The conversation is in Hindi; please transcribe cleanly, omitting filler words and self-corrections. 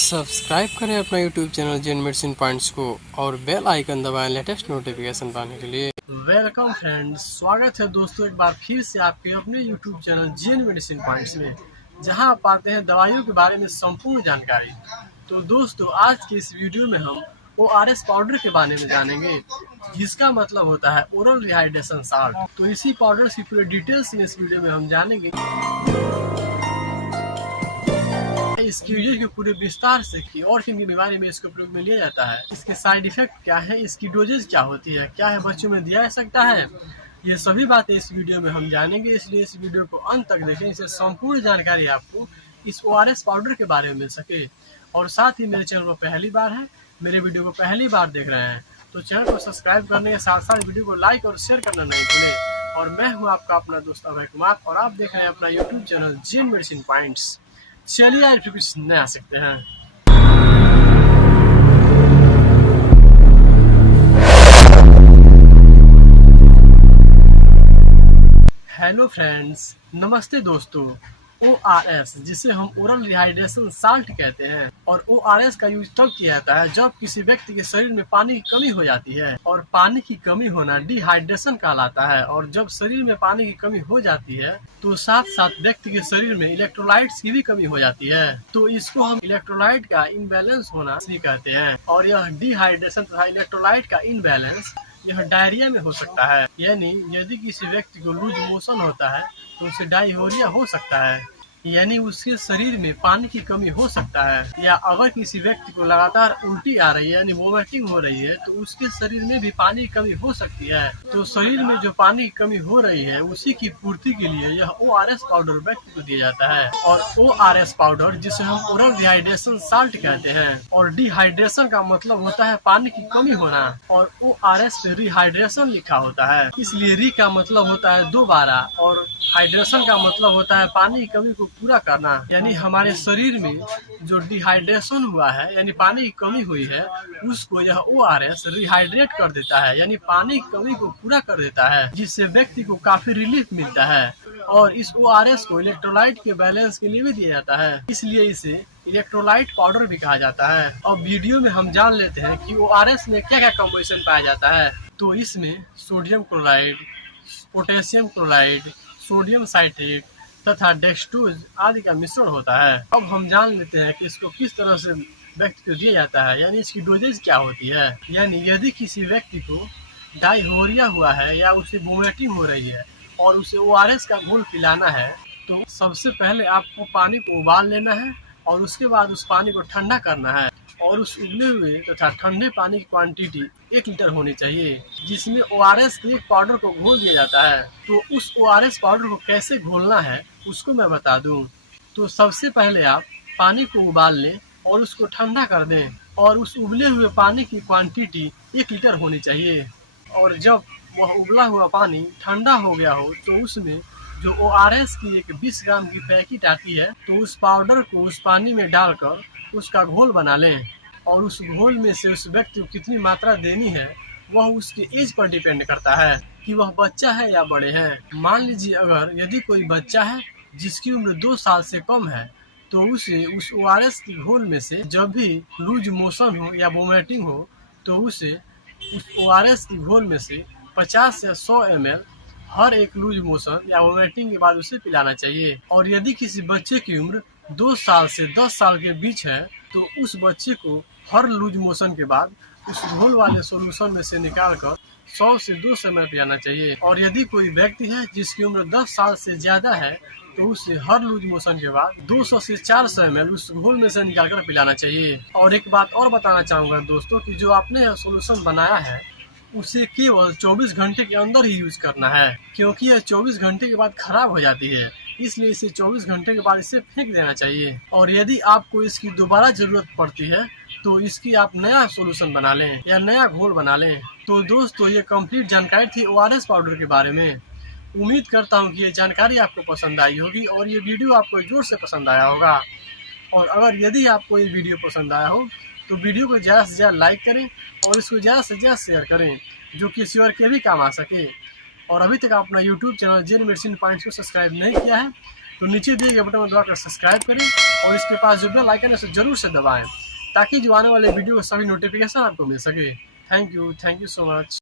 सब्सक्राइब करें अपना यूट्यूब चैनल जेन मेडिसिन पॉइंट्स को और बेल आइकन दबाएं लेटेस्ट नोटिफिकेशन पाने के लिए। वेलकम फ्रेंड्स, स्वागत है दोस्तों एक बार फिर से आपके अपने यूट्यूब चैनल जेन मेडिसिन पॉइंट्स में, जहां आप पाते हैं दवाइयों के बारे में संपूर्ण जानकारी। तो दोस्तों आज की इस वीडियो में हम ORS पाउडर के बारे में जानेंगे, जिसका मतलब होता है ओरल रिहाइड्रेशन साल्ट। तो इसी पाउडर की पूरी डिटेल्स में इस वीडियो में हम जानेंगे, इसकी यूज के पूरे विस्तार से की और किन बीमारी में इसको प्रयोग में लिया जाता है, इसके साइड इफेक्ट क्या है, इसकी डोजेज क्या होती है, क्या है बच्चों में दिया जा सकता है, ये सभी बातें इस वीडियो में हम जानेंगे। इसलिए इस वीडियो को अंत तक देखें, इससे संपूर्ण जानकारी आपको इस ORS पाउडर के बारे में मिल सके। और साथ ही मेरे चैनल को पहली बार है, मेरे वीडियो को पहली बार देख रहे हैं तो चैनल को सब्सक्राइब करने के साथ साथ वीडियो को लाइक और शेयर करना नहीं भूलें। और मैं हूँ आपका अपना दोस्त अभय कुमार और आप देख रहे हैं अपना यूट्यूब चैनल जेन मेडिसिन पॉइंट्स। चलिए आज फिर कुछ नया सीखते हैं। हेलो फ्रेंड्स, नमस्ते दोस्तों। ORS जिसे हम ओरल रिहाइड्रेशन साल्ट कहते हैं, और ORS का यूज तब किया जाता है जब किसी व्यक्ति के शरीर में पानी की कमी हो जाती है, और पानी की कमी होना डिहाइड्रेशन कहलाता है। और जब शरीर में पानी की कमी हो जाती है तो साथ साथ व्यक्ति के शरीर में इलेक्ट्रोलाइट्स की भी कमी हो जाती है, तो इसको हम इलेक्ट्रोलाइट का इनबैलेंस होना भी कहते हैं। और यह डिहाइड्रेशन तथा इलेक्ट्रोलाइट का इनबैलेंस यह डायरिया में हो सकता है, यानी यदि किसी व्यक्ति को लूज मोशन होता है तो उसे डायरिया हो सकता है, यानी उसके शरीर में पानी की कमी हो सकता है। या अगर किसी व्यक्ति को लगातार उल्टी आ रही है यानी वोमिटिंग हो रही है तो उसके शरीर में भी पानी की कमी हो सकती है। तो शरीर में जो पानी की कमी हो रही है उसी की पूर्ति के लिए यह ORS पाउडर व्यक्ति को दिया जाता है। और ORS पाउडर जिसे हम ओरल डिहाइड्रेशन साल्ट कहते हैं, और डिहाइड्रेशन का मतलब होता है पानी की कमी होना, और ORS पे रिहाइड्रेशन लिखा होता है, इसलिए री का मतलब होता है दोबारा, और हाइड्रेशन का मतलब होता है पानी की कमी को पूरा करना। यानी हमारे शरीर में जो डिहाइड्रेशन हुआ है यानी पानी की कमी हुई है उसको यह ORS रिहाइड्रेट कर देता है, यानी पानी की कमी को पूरा कर देता है, जिससे व्यक्ति को काफी रिलीफ मिलता है। और इस ORS को इलेक्ट्रोलाइट के बैलेंस के लिए भी दिया जाता है, इसलिए इसे इलेक्ट्रोलाइट पाउडर भी कहा जाता है। अब वीडियो में हम जान लेते हैं कि ORS में क्या क्या कॉम्पोजिशन पाया जाता है। तो इसमें sodium chloride, potassium chloride, sodium citrate तथा डेक्सट्रोज आदि का मिश्रण होता है। अब हम जान लेते हैं कि इसको किस तरह से व्यक्ति को दिया जाता है, यानी इसकी डोजेज क्या होती है। यानी यदि किसी व्यक्ति को डायरिया हुआ है या उसे वोमिटिंग हो रही है और उसे ORS का घोल पिलाना है, तो सबसे पहले आपको पानी को उबाल लेना है और उसके बाद उस पानी को ठंडा करना है, और उस उबले हुए तथा ठंडे पानी की क्वांटिटी 1 लीटर होनी चाहिए, जिसमें ORS के पाउडर को घोल दिया जाता है। तो उस ORS पाउडर को कैसे घोलना है उसको मैं बता दूं। तो सबसे पहले आप पानी को उबाल लें और उसको ठंडा कर दें, और उस उबले हुए पानी की क्वांटिटी 1 लीटर होनी चाहिए। और जब वह उबला हुआ पानी ठंडा हो गया हो तो उसमें जो ORS की एक 20 ग्राम की पैकेट आती है, तो उस पाउडर को उस पानी में डालकर उसका घोल बना लें। और उस घोल में से उस व्यक्ति को कितनी मात्रा देनी है वह उसके एज पर डिपेंड करता है कि वह बच्चा है या बड़े हैं। मान लीजिए अगर यदि कोई बच्चा है जिसकी उम्र 2 साल से कम है, तो उसे उस ORS की घोल में से जब भी लूज मोशन हो या वोमिटिंग हो तो उसे उस ORS की घोल में से 50 से 100 ml हर एक लूज मोशन या वोमिटिंग के बाद उसे पिलाना चाहिए। और यदि किसी बच्चे की उम्र 2 साल से 10 साल के बीच है तो उस बच्चे को हर लूज मोशन के बाद उस घोल वाले सॉल्यूशन में से निकालकर 100 से 200 ml पिलाना चाहिए। और यदि कोई व्यक्ति है जिसकी उम्र 10 साल से ज्यादा है तो उसे हर लूज मोशन के बाद 200 से 400 ml उस घोल में से निकालकर पिलाना चाहिए। और एक बात और बताना चाहूँगा दोस्तों कि जो आपने यह सॉल्यूशन बनाया है उसे केवल 24 घंटे के अंदर ही यूज करना है, क्योंकि यह 24 घंटे के बाद खराब हो जाती है, इसलिए इसे 24 घंटे के बाद इसे फेंक देना चाहिए। और यदि आपको इसकी दोबारा जरूरत पड़ती है तो इसकी आप नया सॉल्यूशन बना लें या नया घोल बना लें। तो दोस्तों ये कंप्लीट जानकारी थी ORS पाउडर के बारे में। उम्मीद करता हूँ कि ये जानकारी आपको पसंद आई होगी और ये वीडियो आपको जोर से पसंद आया होगा। और अगर यदि आपको ये वीडियो पसंद आया हो तो वीडियो को ज़्यादा से ज़्यादा लाइक करें और इसको ज़्यादा से ज़्यादा शेयर करें, जो किसी और के भी काम आ सके। और अभी तक अपना यूट्यूब चैनल जेन मेडिसिन पॉइंट्स को सब्सक्राइब नहीं किया है तो नीचे दिए गए बटन में दबाकर सब्सक्राइब करें और इसके पास जो बेल आइकन है उसे जरूर से दबाएं ताकि जो आने वाले वीडियो के सभी नोटिफिकेशन आपको मिल सके। Thank you so much.